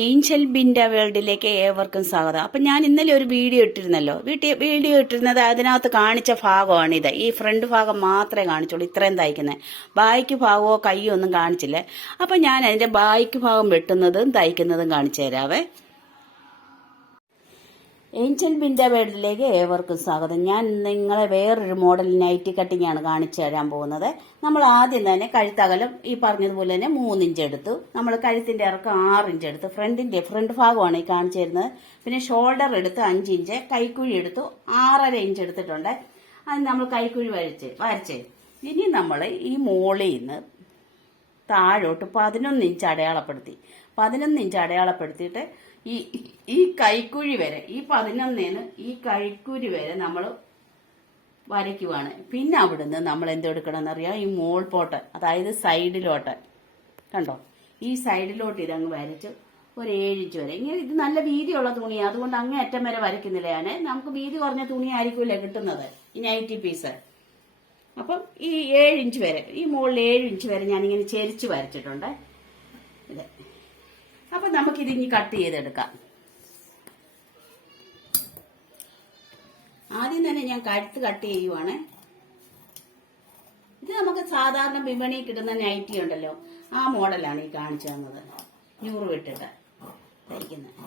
Angel Binda വേൾഡിലേക്ക് ഏവർക്കും സ്വാഗതം. അപ്പം ഞാൻ ഇന്നലെ ഒരു വീഡിയോ ഇട്ടിരുന്നല്ലോ. വീഡിയോ ഇട്ടിരുന്നത് അതിനകത്ത് കാണിച്ച ഭാഗമാണിത്. ഈ ഫ്രണ്ട് ഭാഗം മാത്രമേ കാണിച്ചുള്ളൂ, ഇത്രയും തയ്ക്കുന്നത്. ബായ്ക്ക് ഭാഗമോ കയ്യോ ഒന്നും കാണിച്ചില്ലേ. അപ്പം ഞാൻ അതിൻ്റെ ബായ്ക്ക് ഭാഗം വെട്ടുന്നതും തയ്ക്കുന്നതും കാണിച്ചു തരാവേ. ഏഞ്ചൽ ബിൻഡ വേൾഡിലേക്ക് ഏവർക്കും സ്വാഗതം. ഞാൻ നിങ്ങളെ വേറൊരു മോഡൽ നൈറ്റി കട്ടിംഗ് ആണ് കാണിച്ചു തരാൻ പോകുന്നത്. നമ്മൾ ആദ്യം തന്നെ കഴുത്തകലം ഈ പറഞ്ഞതുപോലെ തന്നെ 3 ഇഞ്ച് എടുത്തു. നമ്മൾ കഴുത്തിന്റെ ഇറക്കം 6 ഇഞ്ച് എടുത്തു. ഫ്രണ്ട് ഭാഗമാണ് ഈ കാണിച്ചു തരുന്നത്. പിന്നെ ഷോൾഡർ എടുത്ത് 5 ഇഞ്ച്, കൈക്കുഴി എടുത്തു 6.5 ഇഞ്ച് എടുത്തിട്ടുണ്ട്. അത് നമ്മൾ കൈക്കുഴി വരച്ച് ഇനി നമ്മൾ ഈ മോളിൽ നിന്ന് താഴോട്ട് 11 ഇഞ്ച് അടയാളപ്പെടുത്തി. 11 ഇഞ്ച് അടയാളപ്പെടുത്തിയിട്ട് ഈ കൈക്കുഴി വരെ, ഈ 11-ന് ഈ കൈക്കുഴി വരെ നമ്മൾ വരയ്ക്കുവാണ്. പിന്നെ അവിടുന്ന് നമ്മൾ എന്തെടുക്കണമെന്ന് അറിയാം, ഈ മോൾ പോട്ട്, അതായത് സൈഡിലോട്ട് കണ്ടോ, ഈ സൈഡിലോട്ട് ഇതങ്ങ് വരച്ച് ഒരു 7 ഇഞ്ച് വരെ. ഇങ്ങനെ ഇത് നല്ല വീതിയുള്ള തുണിയാണ്, അതുകൊണ്ട് അങ്ങേ അറ്റം വരെ വരയ്ക്കുന്നില്ല ഞാൻ. നമുക്ക് വീതി കുറഞ്ഞ തുണി ആയിരിക്കുമല്ലേ കിട്ടുന്നത് ഈ നൈറ്റി പീസ്. അപ്പം ഈ 7 ഇഞ്ച് വരെ, ഈ മുകളിൽ 7 ഇഞ്ച് വരെ ഞാനിങ്ങനെ ചെരിച്ച് വരച്ചിട്ടുണ്ട് ഇത്. അപ്പം നമുക്കിത് ഇനി കട്ട് ചെയ്തെടുക്കാം. ആദ്യം തന്നെ ഞാൻ കഴുത്ത് കട്ട് ചെയ്യുവാണ്. ഇത് നമുക്ക് സാധാരണ വിപണിയിൽ കിട്ടുന്ന നൈറ്റി ഉണ്ടല്ലോ, ആ മോഡലാണ് ഈ കാണിച്ചു തന്നത്. 100 വിട്ടിട്ട് തയ്ക്കുന്നത്.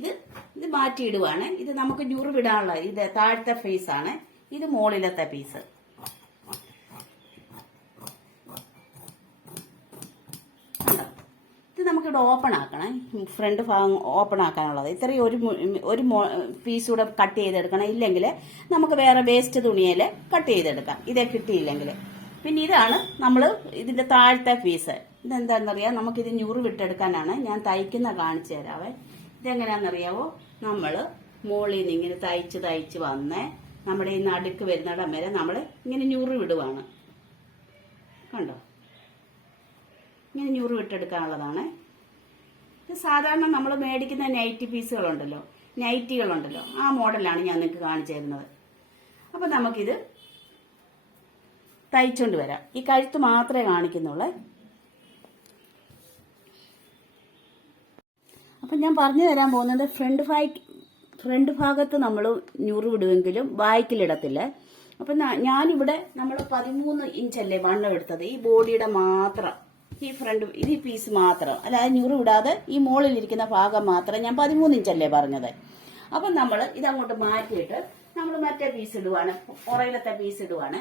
ഇത് മാറ്റിയിടുവാണ്. ഇത് നമുക്ക് 100 വിടാനുള്ള, ഇത് താഴത്തെ പീസാണ്, ഇത് മുകളിലത്തെ പീസ്. നമുക്കിവിടെ ഓപ്പൺ ആക്കണം, ഫ്രണ്ട് ഭാഗം ഓപ്പൺ ആക്കാനുള്ളത്. ഇത്രയും ഒരു പീസ് കൂടെ കട്ട് ചെയ്തെടുക്കണം, ഇല്ലെങ്കിൽ നമുക്ക് വേറെ വേസ്റ്റ് തുണിയിൽ കട്ട് ചെയ്തെടുക്കാം, ഇതേ കിട്ടിയില്ലെങ്കിൽ. പിന്നെ ഇതാണ് നമ്മൾ ഇതിന്റെ താഴത്തെ പീസ്. ഇതെന്താണെന്നറിയാം, നമുക്കിത് 100 വിട്ടെടുക്കാനാണ്. ഞാൻ തയ്ക്കുന്ന കാണിച്ചു തരാവേ. ഇതെങ്ങനെയാണെന്നറിയാവോ, നമ്മൾ മുകളിൽ നിന്ന് ഇങ്ങനെ തയ്ച്ച് വന്ന് നമ്മുടെ ഈ നടുക്ക് വരുന്നിടം വരെ നമ്മൾ ഇങ്ങനെ 100 വിടുവാണ്. കണ്ടോ, ഇങ്ങനെ 100 വിട്ടെടുക്കാനുള്ളതാണ്. ഇത് സാധാരണ നമ്മൾ മേടിക്കുന്ന നൈറ്റികളുണ്ടല്ലോ, ആ മോഡലാണ് ഞാൻ നിങ്ങൾക്ക് കാണിച്ചു തരുന്നത്. അപ്പം നമുക്കിത് തയ്ച്ചുകൊണ്ട് വരാം. ഈ കഴുത്ത് മാത്രമേ കാണിക്കുന്നുള്ളൂ. അപ്പം ഞാൻ പറഞ്ഞു തരാൻ പോകുന്നത് ഫ്രണ്ട് ഭാഗത്ത് നമ്മൾ 100 വിടുമെങ്കിലും ബാക്കിലിടത്തില്ല. അപ്പം ഞാനിവിടെ നമ്മൾ 13 ഇഞ്ചല്ലേ വണ്ണം എടുത്തത്, ഈ ബോഡിയുടെ മാത്രം, ഈ പീസ് മാത്രം, അല്ലാതെ 100 വിടാതെ ഈ മുകളിലിരിക്കുന്ന ഭാഗം മാത്രം. ഞാൻ 13 ഇഞ്ചല്ലേ പറഞ്ഞത്. അപ്പം നമ്മൾ ഇതങ്ങോട്ട് മാറ്റിയിട്ട് നമ്മൾ മറ്റേ പീസ് ഇടുവാണ്, പുറയിലത്തെ പീസ് ഇടുവാണ്.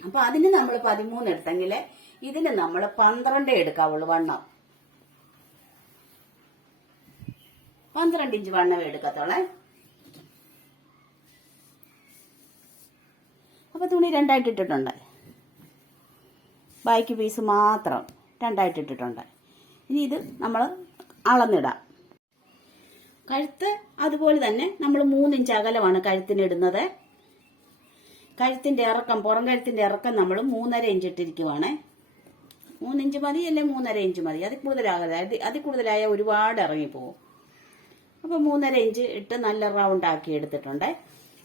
അപ്പൊ അതിന് നമ്മൾ 13 എടുത്തെങ്കിൽ ഇതിന് നമ്മൾ 12 എടുക്കാവുള്ളൂ വണ്ണം. 12 ഇഞ്ച് വണ്ണമേ എടുക്കത്തോളെ. അപ്പൊ തുണി 2ആയിട്ട് ഇട്ടിട്ടുണ്ട്, ബാക്കി പീസ് മാത്രം 2ആയിട്ട് ഇട്ടിട്ടുണ്ട്. ഇനി ഇത് നമ്മൾ അളന്നിടാം. കഴുത്ത് അതുപോലെ തന്നെ നമ്മൾ 3 ഇഞ്ച് അകലമാണ് കഴുത്തിനിടുന്നത്. കഴുത്തിന്റെ ഇറക്കം, പുറം കഴുത്തിന്റെ ഇറക്കം നമ്മൾ 3.5 ഇഞ്ച് ഇട്ടിരിക്കുവാണ്. 3 ഇഞ്ച് മതി, അല്ലെ 3.5 ഇഞ്ച് മതി. അതിൽ കൂടുതലായ ഒരുപാട് ഇറങ്ങിപ്പോവും. അപ്പൊ 3.5 ഇഞ്ച് ഇട്ട് നല്ല റൗണ്ട് ആക്കി എടുത്തിട്ടുണ്ട്.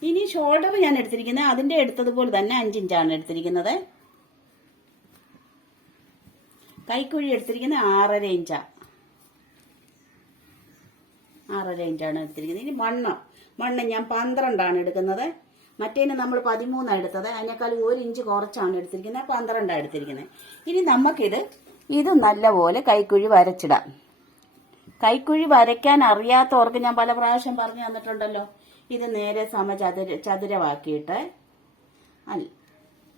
ഇനി ഷോൾഡർ ഞാൻ എടുത്തിരിക്കുന്നത് അതിന്റെ എടുത്തതുപോലെ തന്നെ 5 ഇഞ്ചാണ് എടുത്തിരിക്കുന്നത്. കൈക്കുഴി എടുത്തിരിക്കുന്നത് 6.5 ഇഞ്ചാണ്. 6.5 ഇഞ്ചാണ് എടുത്തിരിക്കുന്നത്. ഇനി മണ്ണ് ഞാൻ 12ആണ് എടുക്കുന്നത്. മറ്റേന് നമ്മൾ 13 എടുത്തത്, അതിനേക്കാൾ 1 ഇഞ്ച് കുറച്ചാണ് എടുത്തിരിക്കുന്നത്, 12 എടുത്തിരിക്കുന്നത്. ഇനി ഇത് നല്ലപോലെ കൈക്കുഴി വരച്ചിടാം. കൈക്കുഴി വരയ്ക്കാൻ അറിയാത്തവർക്ക് ഞാൻ പല പ്രാവശ്യം പറഞ്ഞു തന്നിട്ടുണ്ടല്ലോ. ഇത് നേരെ ചതുരമാക്കിയിട്ട്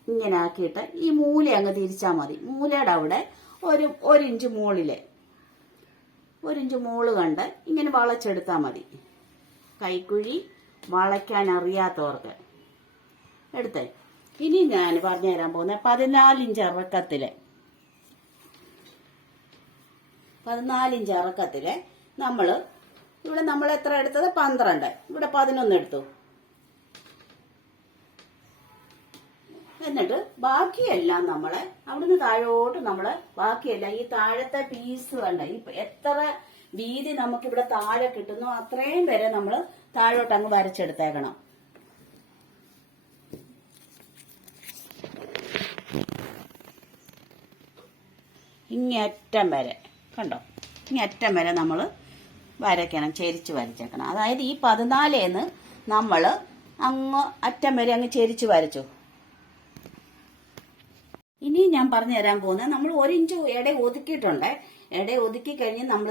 ഇങ്ങനെ ആക്കിയിട്ട് ഈ മൂല അങ്ങ് തിരിച്ചാൽ മതി. മൂലയുടെ അവിടെ ഒരു ഇഞ്ച് മുകളിലെ 1 ഇഞ്ച് മുകള് കണ്ട് ഇങ്ങനെ വളച്ചെടുത്താൽ മതി. കൈക്കുഴി വളയ്ക്കാൻ അറിയാത്തവർക്ക് എടുത്തേ. ഇനി ഞാൻ പറഞ്ഞു തരാൻ പോകുന്ന 14 ഇഞ്ച് ഇറക്കത്തില്, 14 ഇഞ്ച് ഇറക്കത്തില് ഇവിടെ നമ്മൾ എത്ര എടുത്തത്? 12. ഇവിടെ 11 എടുത്തു. എന്നിട്ട് ബാക്കിയെല്ലാം നമ്മള് അവിടുന്ന് താഴോട്ട് ബാക്കിയെല്ലാം ഈ താഴത്തെ പീസ് കണ്ട, ഈ എത്ര വീതി നമുക്കിവിടെ താഴെ കിട്ടുന്നു അത്രയും വരെ നമ്മൾ താഴോട്ട് അങ്ങ് വരച്ചെടുത്തേക്കണം. ഇങ്ങറ്റം വരെ കണ്ടോ, ഇങ്ങറ്റം വരെ നമ്മൾ വരയ്ക്കണം, ചെരിച്ച് വരച്ചേക്കണം. അതായത് ഈ 14 നമ്മൾ അങ്ങ് അറ്റം വരെ അങ്ങ് ചെരിച്ച് വരച്ചു. ഇനി ഞാൻ പറഞ്ഞു തരാൻ പോകുന്നത്, നമ്മൾ 1 ഇഞ്ച് ഇട ഒതുക്കിയിട്ടുണ്ട്. ഇട ഒതുക്കി കഴിഞ്ഞ് നമ്മൾ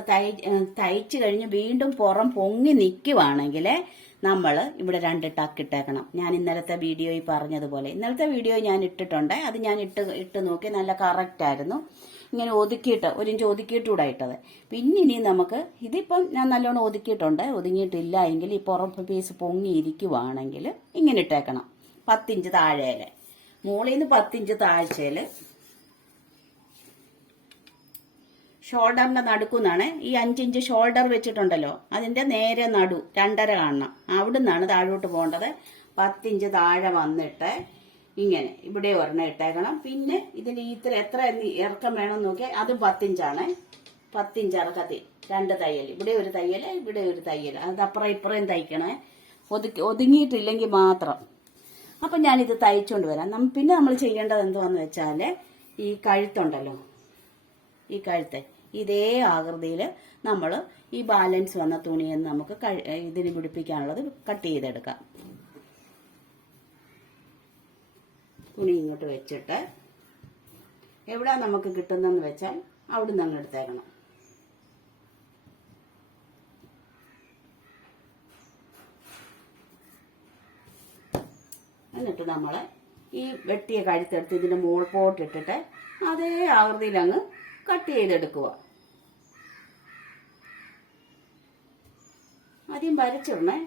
തയ്ച്ച് കഴിഞ്ഞ് വീണ്ടും പുറം പൊങ്ങി നിൽക്കുവാണെങ്കിൽ നമ്മൾ ഇവിടെ 2 ടക്കിട്ടേക്കണം. ഞാൻ ഇന്നലത്തെ വീഡിയോയിൽ പറഞ്ഞതുപോലെ, ഇന്നലത്തെ വീഡിയോ ഞാൻ ഇട്ടിട്ടുണ്ട്. അത് ഞാൻ ഇട്ട് നോക്കി, നല്ല കറക്റ്റ് ആയിരുന്നു. ഇങ്ങനെ ഒതുക്കിയിട്ട് 1 ഇഞ്ച് ഒതുക്കിയിട്ടൂടെ ഇട്ടത്. പിന്നെ ഇനി നമുക്ക് ഇതിപ്പം ഞാൻ നല്ലോണം ഒതുക്കിയിട്ടുണ്ട്. ഒതുങ്ങിയിട്ടില്ല എങ്കിൽ ഈ പുറം പീസ് പൊങ്ങിയിരിക്കുവാണെങ്കിൽ ഇങ്ങനെ ഇട്ടേക്കണം. 10 ഇഞ്ച് താഴേല്, മുകളിൽ നിന്ന് 10 ഇഞ്ച് താഴ്ചയിൽ ഷോൾഡറിന്റെ നടുക്കുന്നാണ് ഈ 5 ഇഞ്ച് ഷോൾഡർ വെച്ചിട്ടുണ്ടല്ലോ, അതിന്റെ നേരെ നടു 2.5 കാണണം. അവിടുന്നാണ് താഴോട്ട് പോകേണ്ടത്. 10 ഇഞ്ച് താഴെ വന്നിട്ട് ഇങ്ങനെ ഇവിടെ ഒരെണ്ണം ഇട്ടേക്കണം. പിന്നെ ഇതിന് എത്ര ഇറക്കം വേണമെന്ന് നോക്കിയാൽ അതും 10 ഇഞ്ചാണ്. 10 ഇഞ്ച് ഇറക്കത്തിൽ 2 തയ്യൽ, ഇവിടെ ഒരു തയ്യൽ, ഇവിടെ ഒരു തയ്യൽ. അത് അപ്പുറം ഇപ്പുറം തയ്ക്കണേ, ഒതുങ്ങിയിട്ടില്ലെങ്കിൽ മാത്രം. അപ്പൊ ഞാനിത് തയ്ച്ചുകൊണ്ട് വരാം. പിന്നെ നമ്മൾ ചെയ്യേണ്ടത് എന്തുവാന്ന് വെച്ചാൽ, ഈ കഴുത്തുണ്ടല്ലോ, ഈ കഴുത്ത് ഇതേ ആകൃതിയിൽ നമ്മൾ ഈ ബാലൻസ് വന്ന തുണിയെന്ന് നമുക്ക് ഇതിന് പിടിപ്പിക്കാനുള്ളത് കട്ട് ചെയ്തെടുക്കാം. തുണി ഇങ്ങോട്ട് വെച്ചിട്ട് എവിടെ നമുക്ക് കിട്ടുന്നെന്ന് വെച്ചാൽ അവിടുന്ന് അങ്ങ് എടുത്തേക്കണം. എന്നിട്ട് നമ്മൾ ഈ വെട്ടിയ കഴുത്തെടുത്ത് ഇതിന്റെ മുകൾപോട്ടിട്ടിട്ട് അതേ ആകൃതിയിൽ അങ്ങ് കട്ട് ചെയ്തെടുക്കുക. ആദ്യം വരച്ചിടണേ.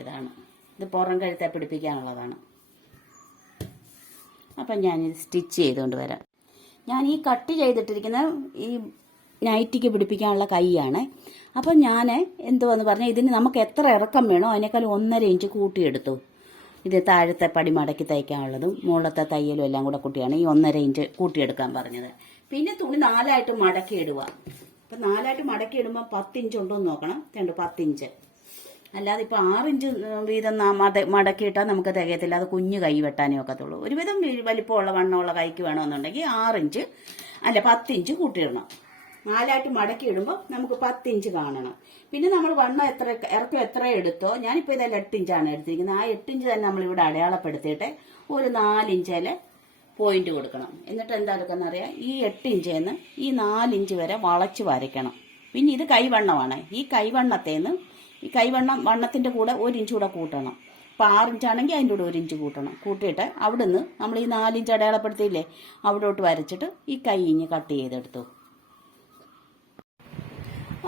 ഇതാണ്, ഇത് പുറം കഴുത്തെ പിടിപ്പിക്കാനുള്ളതാണ്. അപ്പം ഞാനിത് സ്റ്റിച്ച് ചെയ്തുകൊണ്ട് വരാം. ഞാൻ ഈ കട്ട് ചെയ്തിട്ടിരിക്കുന്ന ഈ നൈറ്റിക്ക് പിടിപ്പിക്കാനുള്ള കൈയാണ്. അപ്പം ഞാൻ എന്തുവെന്ന് പറഞ്ഞാൽ, ഇതിന് നമുക്ക് എത്ര ഇറക്കം വേണോ അതിനേക്കാൾ 1.5 ഇഞ്ച് കൂട്ടിയെടുത്തു. ഇത് താഴത്തെ പടി മടക്കി തയ്ക്കാനുള്ളതും മുകളിലത്തെ തയ്യലും എല്ലാം കൂടെ കൂട്ടിയാണ് ഈ 1.5 ഇഞ്ച് കൂട്ടിയെടുക്കാൻ പറഞ്ഞത്. പിന്നെ തുണി 4ആയിട്ട് മടക്കി ഇടുക. അപ്പം 4ആയിട്ട് മടക്കി ഇടുമ്പോൾ 10 ഇഞ്ച് ഉണ്ടോ എന്ന് നോക്കണം. 10 ഇഞ്ച്, അല്ലാതെ ഇപ്പോൾ 6 ഇഞ്ച് വീതം മടക്കിയിട്ടാൽ നമുക്ക് തികയത്തില്ല. അത് കുഞ്ഞു കൈ വെട്ടാനേ ഒക്കത്തുള്ളൂ. ഒരുവിധം വലിപ്പമുള്ള വണ്ണമുള്ള കൈക്ക് വേണമെന്നുണ്ടെങ്കിൽ 6 ഇഞ്ച് അല്ല 10 ഇഞ്ച് കൂട്ടിയിടണം. 4ആയിട്ട് മടക്കി ഇടുമ്പോൾ നമുക്ക് 10 ഇഞ്ച് കാണണം. പിന്നെ നമ്മൾ വണ്ണം ഇറക്കം എത്ര എടുത്തോ, ഞാനിപ്പോൾ ഇതെല്ലാം 8 ഇഞ്ചാണ് എടുത്തിരിക്കുന്നത്. ആ 8 ഇഞ്ച് തന്നെ നമ്മളിവിടെ അടയാളപ്പെടുത്തിയിട്ട് ഒരു 4 ഇഞ്ചിൽ പോയിന്റ് കൊടുക്കണം. എന്നിട്ട് എന്താ എടുക്കുന്നറിയാം, ഈ 8 ഇഞ്ചേന്ന് ഈ 4 ഇഞ്ച് വരെ വളച്ച് വരയ്ക്കണം. പിന്നെ ഇത് കൈവണ്ണമാണ്. ഈ കൈവണ്ണത്തേന്ന് ഈ വണ്ണത്തിന്റെ കൂടെ 1 ഇഞ്ച് കൂടെ കൂട്ടണം. ഇപ്പം 6 ഇഞ്ചാണെങ്കിൽ അതിൻ്റെ കൂടെ 1 ഇഞ്ച് കൂട്ടണം. കൂട്ടിയിട്ട് അവിടുന്ന് നമ്മൾ ഈ 4 ഇഞ്ച് അടയാളപ്പെടുത്തിയില്ലേ, അവിടോട്ട് വരച്ചിട്ട് ഈ കൈ ഇഞ്ഞ് കട്ട് ചെയ്തെടുത്തു.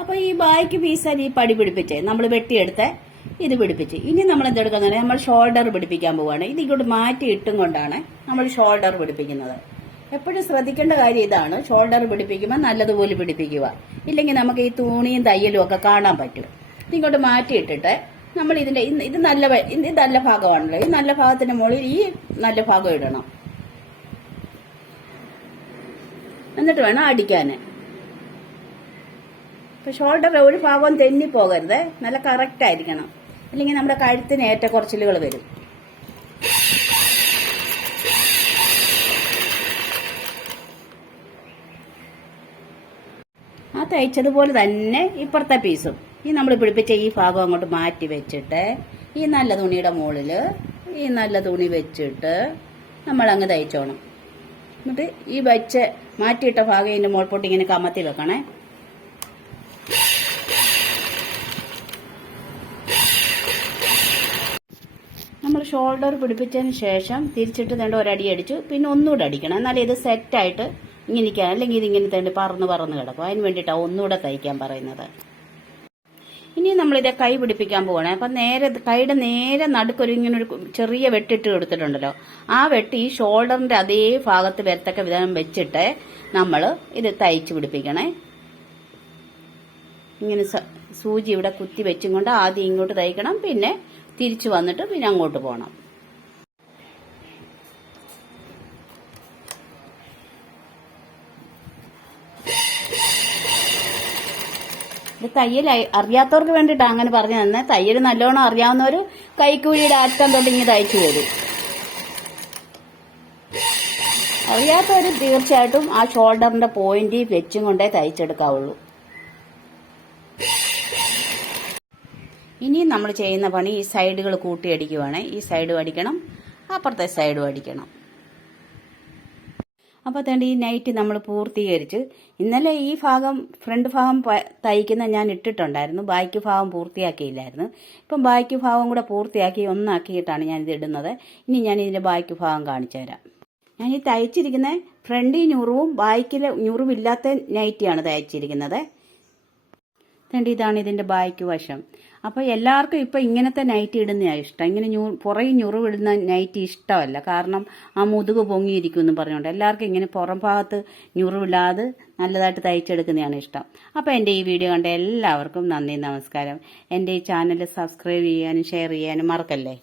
അപ്പോൾ ഈ ബാക്ക് പീസാൽ ഈ പടി പിടിപ്പിച്ചേ നമ്മൾ വെട്ടിയെടുത്ത് ഇത് പിടിപ്പിച്ച്, ഇനി നമ്മൾ എന്തെടുക്കുന്നത്, നമ്മൾ ഷോൾഡർ പിടിപ്പിക്കാൻ പോവുകയാണ്. ഇത് ഇങ്ങോട്ട് മാറ്റി ഇട്ടും കൊണ്ടാണ് നമ്മൾ ഷോൾഡർ പിടിപ്പിക്കുന്നത്. എപ്പോഴും ശ്രദ്ധിക്കേണ്ട കാര്യം ഇതാണ്, ഷോൾഡർ പിടിപ്പിക്കുമ്പോൾ നല്ലതുപോലെ പിടിപ്പിക്കുക. ഇല്ലെങ്കിൽ നമുക്ക് ഈ തുണിയും തയ്യലും ഒക്കെ കാണാൻ പറ്റും. ഇതിങ്ങോട്ട് മാറ്റിയിട്ടിട്ട് നമ്മൾ ഇത് നല്ല ഭാഗമാണല്ലോ, ഈ നല്ല ഭാഗത്തിന്റെ മുകളിൽ ഈ നല്ല ഭാഗം ഇടണം. എന്നിട്ട് വേണം അടിക്കാൻ. ഇപ്പൊ ഷോൾഡർ ഒരു ഭാഗവും തെന്നിപ്പോകരുത്, നല്ല കറക്റ്റ് ആയിരിക്കണം. അല്ലെങ്കിൽ നമ്മുടെ കഴുത്തിന് ഏറ്റക്കുറച്ചിലുകൾ വരും. ആ തയ്ച്ചതുപോലെ തന്നെ ഇപ്പുറത്തെ പീസും ഈ നമ്മൾ പിടിപ്പിച്ച ഈ ഭാഗം അങ്ങോട്ട് മാറ്റി വെച്ചിട്ട് ഈ നല്ല തുണിയുടെ മുകളിൽ ഈ നല്ല തുണി വെച്ചിട്ട് നമ്മളങ്ങ് തയ്ച്ചോണം. എന്നിട്ട് ഈ മാറ്റിയിട്ട ഭാഗം ഇതിന്റെ മുകൾപോട്ട് ഇങ്ങനെ കമത്തി വെക്കണേ. നമ്മൾ ഷോൾഡർ പിടിപ്പിച്ചതിന് ശേഷം തിരിച്ചിട്ട് തേണ്ട ഒരടി അടിച്ചു, പിന്നെ ഒന്നുകൂടെ അടിക്കണം. എന്നാലും ഇത് സെറ്റായിട്ട് ഇങ്ങനെ ഇരിക്കാൻ, അല്ലെങ്കിൽ ഇതിങ്ങനെ തേണ്ട പറന്ന് കിടക്കും. അതിന് വേണ്ടിയിട്ടാണ് ഒന്നുകൂടെ തയ്ക്കാൻ പറയുന്നത്. ഇനി നമ്മളിത് കൈ പിടിപ്പിക്കാൻ പോവാണ്. അപ്പം കൈയുടെ നേരെ നടുക്കൊരു ഇങ്ങനെ ഒരു ചെറിയ വെട്ടിട്ട് കൊടുത്തിട്ടുണ്ടല്ലോ, ആ വെട്ട് ഈ ഷോൾഡറിന്റെ അതേ ഭാഗത്ത് വരത്തക്ക വിധം വെച്ചിട്ട് നമ്മൾ ഇത് തയ്ച്ചു പിടിപ്പിക്കണേ. ഇങ്ങനെ സൂചി ഇവിടെ കുത്തി വെച്ചും കൊണ്ട് ആദ്യം ഇങ്ങോട്ട് തയ്ക്കണം, പിന്നെ തിരിച്ചു വന്നിട്ട് പിന്നെ അങ്ങോട്ട് പോകണം. ഇത് തയ്യൽ അറിയാത്തവർക്ക് വേണ്ടിയിട്ടാണ് അങ്ങനെ പറഞ്ഞു തന്നെ. തയ്യൽ നല്ലോണം അറിയാവുന്നവർ കൈക്കൂലിയുടെ അറ്റം തൊട്ടിങ്ങി തയ്ച്ചു വരും. അറിയാത്തവർ തീർച്ചയായിട്ടും ആ ഷോൾഡറിന്റെ പോയിന്റ് വെച്ചും കൊണ്ടേ തയ്ച്ചെടുക്കാവുള്ളൂ. ഇനി നമ്മൾ ചെയ്യുന്ന പണി ഈ സൈഡുകൾ കൂട്ടിയടിക്കുവാണ്. ഈ സൈഡും അടിക്കണം, അപ്പുറത്തെ സൈഡും അടിക്കണം. അപ്പോൾ തന്നെ ഈ നൈറ്റ് നമ്മൾ പൂർത്തീകരിച്ച്, ഇന്നലെ ഈ ഭാഗം ഫ്രണ്ട് ഭാഗം തയ്ക്കുന്ന ഞാൻ ഇട്ടിട്ടുണ്ടായിരുന്നു, ബാക്കി ഭാഗം പൂർത്തിയാക്കിയില്ലായിരുന്നു. ഇപ്പം ബാക്കി ഭാഗം കൂടെ പൂർത്തിയാക്കി ഒന്നാക്കിയിട്ടാണ് ഞാനിത് ഇടുന്നത്. ഇനി ഞാൻ ഇതിൻ്റെ ബാക്കി ഭാഗം കാണിച്ചു തരാം. ഞാൻ ഈ തയ്ച്ചിരിക്കുന്ന ഫ്രണ്ടിൽ ഞുറിവും ബാക്കിലെ ഞുറിവില്ലാത്ത നൈറ്റിയാണ് തയ്ച്ചിരിക്കുന്നത്. ഇതാണ് ഇതിൻ്റെ ബാക്ക് വശം. അപ്പോൾ എല്ലാവർക്കും ഇപ്പോൾ ഇങ്ങനത്തെ നൈറ്റി ഇടുന്നതാണ് ഇഷ്ടം. ഇങ്ങനെ പുറകെ ഞുറിവിടുന്ന നൈറ്റി ഇഷ്ടമല്ല, കാരണം ആ മുതുക് പൊങ്ങിയിരിക്കുമെന്ന് പറഞ്ഞുകൊണ്ട് എല്ലാവർക്കും ഇങ്ങനെ പുറം ഭാഗത്ത് ഞുറിവില്ലാതെ നല്ലതായിട്ട് തയ്ച്ചെടുക്കുന്നതാണ് ഇഷ്ടം. അപ്പോൾ എൻ്റെ ഈ വീഡിയോ കണ്ട എല്ലാവർക്കും നന്ദി, നമസ്കാരം. എൻ്റെ ഈ ചാനൽ സബ്സ്ക്രൈബ് ചെയ്യാനും ഷെയർ ചെയ്യാനും മറക്കല്ലേ.